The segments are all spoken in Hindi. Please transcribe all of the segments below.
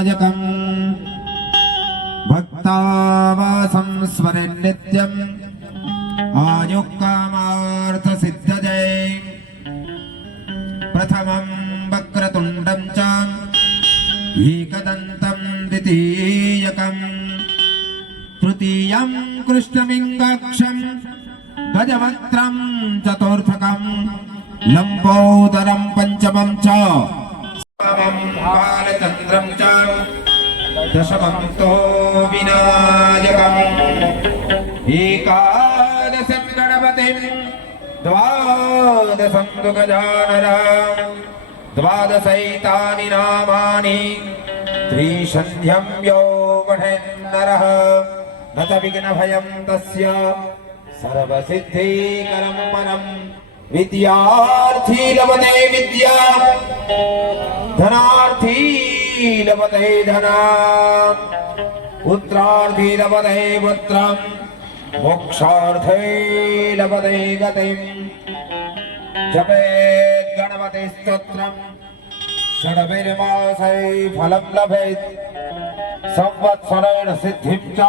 विनायकम् भक्तावासं स्मरे नित्यम् आयुक्कामार्थसिद्धये प्रथमं वक्रतुण्डं च एकदन्तं द्वितीयकम् तृतीयं कृष्णमिङ्गाक्षं गजवक्त्रं चतुर्थकं लम्बोदरं पंचमं च बालचन्द्रं च दशमं तो विनायकम् एकादशं गणपतिं द्वादशं तु गजाननम् द्वादशैतानि नामानि त्रिसन्ध्यं यो गणेन्नरः न च विघ्नभयं तस्य सर्वसिद्धिकरं परं विद्यार्थी लभते विद्या धनार्थी लभते धनम् पुत्रार्थी लभते पुत्रं मोक्षार्थे लभते गतिम् जपेत् गणपति स्तोत्रम् षड्भिर्मासै फलं लभेत् संवत्सरेण सिद्धिं च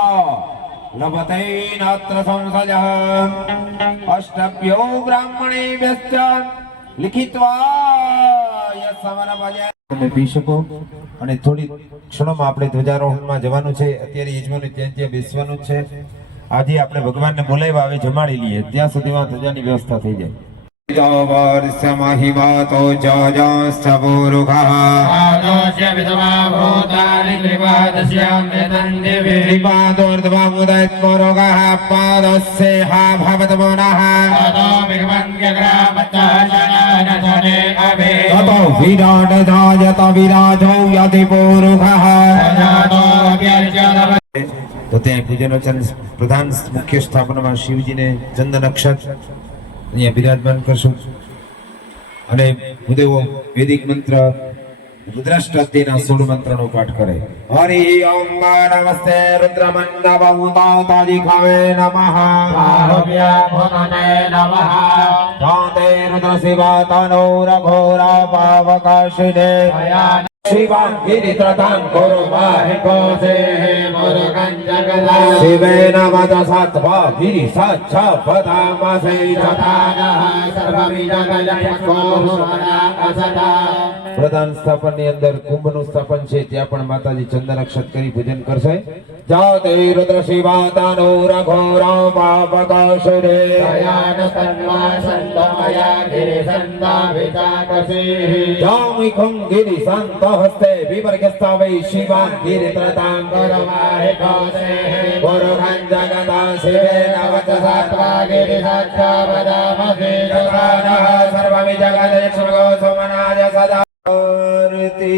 लभते नात्र संशयः अष्टभ्यो ब्राह्मणेभ्यश्च लिखित्वा यत्समरभजन् તમે પી શકો અને થોડી ક્ષણોમાં આપણે ધ્વજારોહણમાં જવાનું છે અત્યારે યજમાન ત્યાં બેસવાનું છે આજે આપણે ભગવાનને બોલાવ્યા હવે જમાડી લઈએ ત્યાં સુધીમાં ધ્વજાની વ્યવસ્થા થઈ જાય महिमातो जजस्तवोरुखः आदोष्य विधवा भूतानि त्रिपादस्यां वेदन्दिवे त्रिपादोर्ध्वमुदयत्मोरुखः पादस्य हा भवतमोनः ततो विमन्यग्रामत्तशनानशने अभे ततो विराट जायत विराजो यदिपोरुखः तो ત્યાં પૂજનોચન પ્રધાન મુખ્ય સ્થાપનામાં શિવજીને ચંદન અક્ષત અહીંયા બિરાજમાન કરશું અને ભૂદેવો વૈદિક મંત્ર રુદ્રાષ્ટાધ્યાયના 16 મંત્રનો પાઠ કરે હરિ ઓમ નમસ્તે રુદ્રમન્ડપૌતાલિખાવે નમઃ આરોગ્યા ભુવને નમઃ શાંતે રુદ્રશિવા તનો રઘોરા પાવકાશિને शिवां गिरित्रतां कुर्वाहिको से मुरुगं जगदा शिवेन वदसत्वा गिरिसच्छ पदामसे जतानः सर्वविजगयको सुमना असदा प्रधान स्थापन ની અંદર કુંભનું સ્થાપન છે ત્યાં પણ માતાજી ચંદન અક્ષત કરી પૂજન કરશે જાતે રુદ્ર શિવા તનો રઘોરા પાપકાશરે દયાન તન્વા સંતમયા ગિરિ સંતા વિચાકસે જામિખં ગિરિ સંત हस्ते विवर्गस्तावै शिवां गिरित्रतां गुरुवाहिकोसे गुरुगं जगदा शिवेन वचसा गिरिसच्च वदामसे जगानः सर्वविजगदेक्षुगो सोमनाय सदा आरती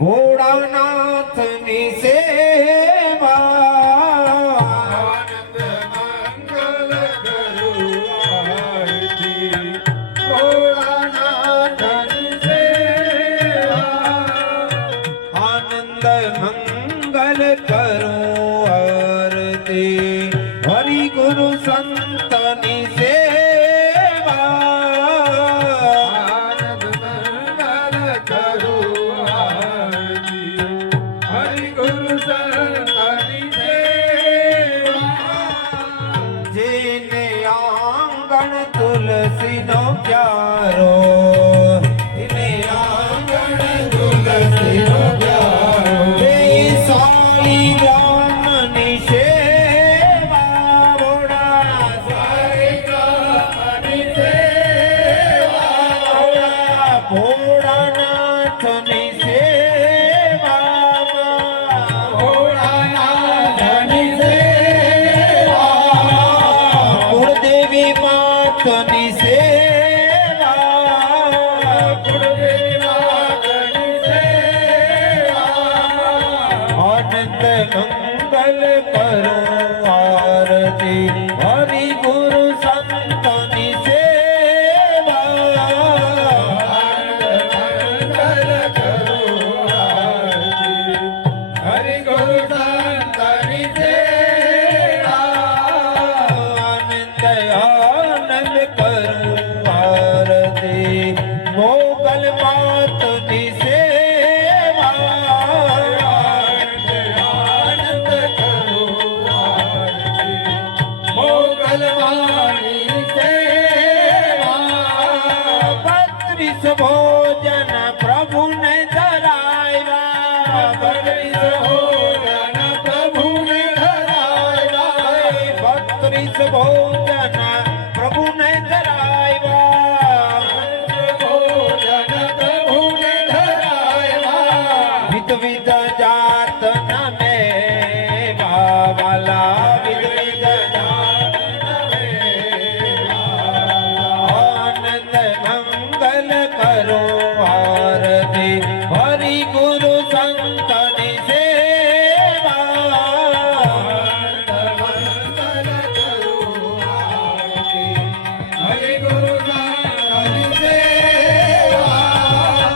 भोळानाथनी सेवा आनंद मंगल करू आरती भोळानाथनी मंगल करूं आरती हरि गुरु संतनी सेवा आनंद मंगल करूं आरती हरि गुरु संतनी सेवा जेने आंगण तुलसी नो प्यारो मंगल करो आरती हरि गुरु संतनि सेवा मंगल करो आरती हरि गुरु संतनि सेवा आनंद करो आरती मोगल मातनि सेवा ભોજન પ્રભુને ધરાવ્યા, 32 ભોજન પ્રભુને ધરાવ્યા, 32 ભોજન પ્રભુને ધરાવ્યા, ભોજન પ્રભુને ધરાવ્યા, વિધ જાત ના મેવા વાલા, વિધ જાત करो आरती हरि गुरु संतनि सेवा, हरि गुरु संतनि सेवा,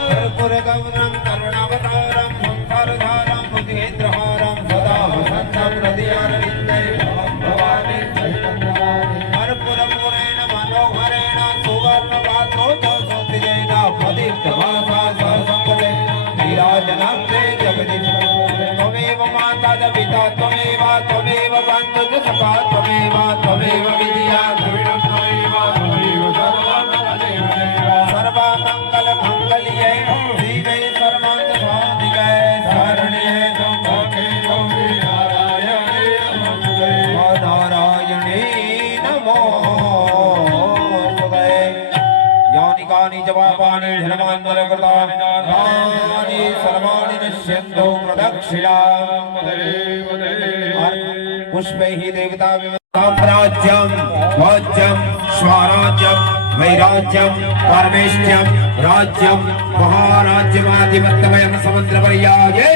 कर्पूर गौरम करुणावतारम संसारधारम बुद्धिन्द्रहारम सदा वसंतं हृदयारविन्दे भवानी कर्पूर पुरेण मनोहरेण सुवर्ण पात्रो त्वमेव माता च पिता त्वमेव त्वमेव बन्धुः सखा त्वमेव त्वमेव विद्या त्वमेव सर्वमङ्गलमङ्गल्ये शिवे सर्वार्थसाधिके शरण्ये त्र्यम्बके गौरी नारायणे नमोस्तुते। यानि कानि च पापानि धर्मान्तरकृतानि सर्वाणि नश्यन्तु प्रदक्षिणा पुष्पैः देवता साम्राज्यं वाज्यं स्वराज्यं वैराज्यं परमेष्ट्यं राज्यं महाराज्यमाधिपत्यमयं समुद्रपर्याये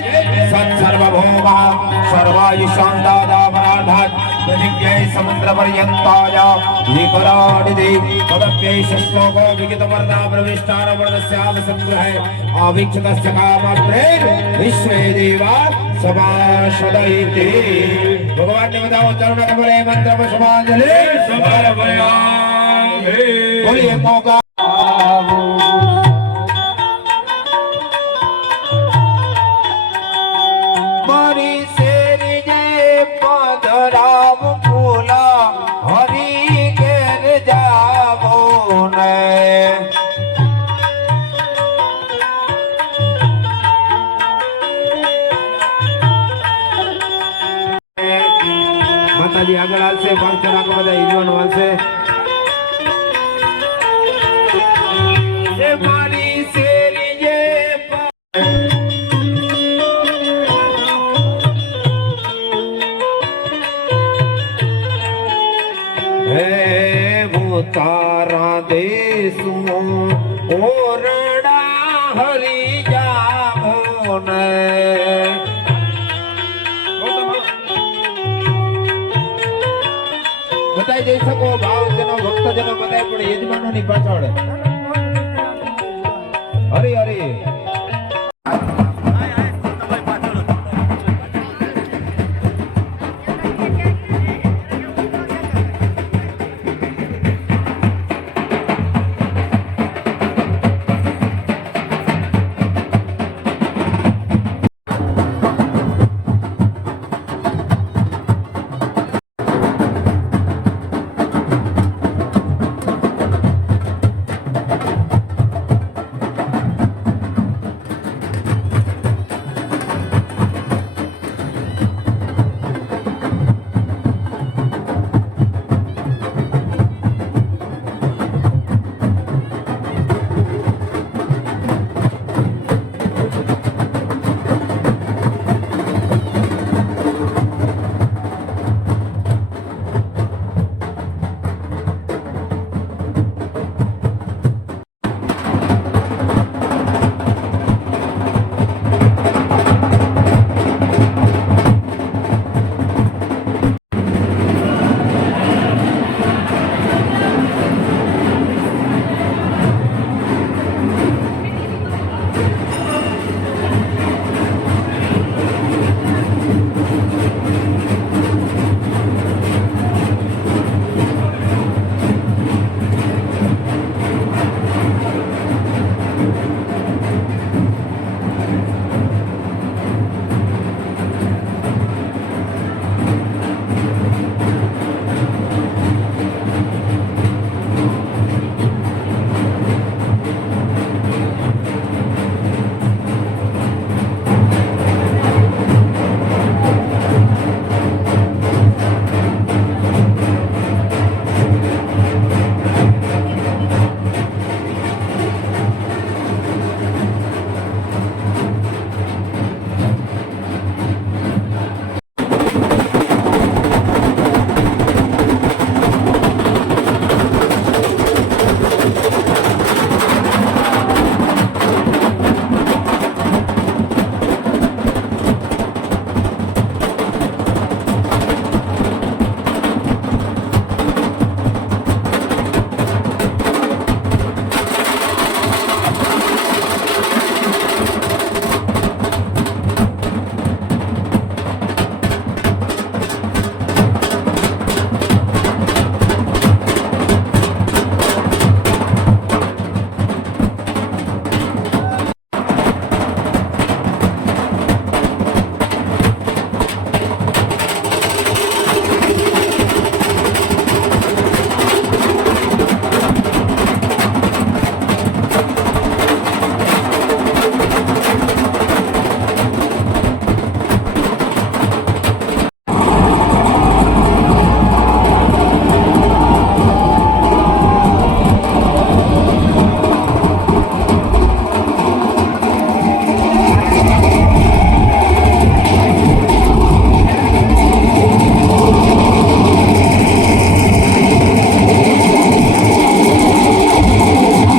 सत्सर्वभौमः सर्वायुषान्दादामराधात् पृथिव्यै समुद्रपर्यन्ताय विकराडिदे तदप्यैष श्लोको विगितवर्धा प्रविष्टारवर्धस्याम संग्रहे आवीक्षितस्य कामप्रे विश्वे देवा समाशदयिते। भगवान ने बताओ चरण कमले मंत्र समाजले समर्पयामि। बोलिए मौका मारी शेरी जे पधराव फूला हरि घेर जावो ने। माताजी આગળ હાલશે, પાંચ રાખો બધા હિજવાનો હાલશે। મારી શેરી જે તારા દેશમાં ઓરડા હરી જાવો ને। બતાઈ જઈ શકો ભાવજનો ભક્તજનો બધાય પણ યજમાનોની પાછળ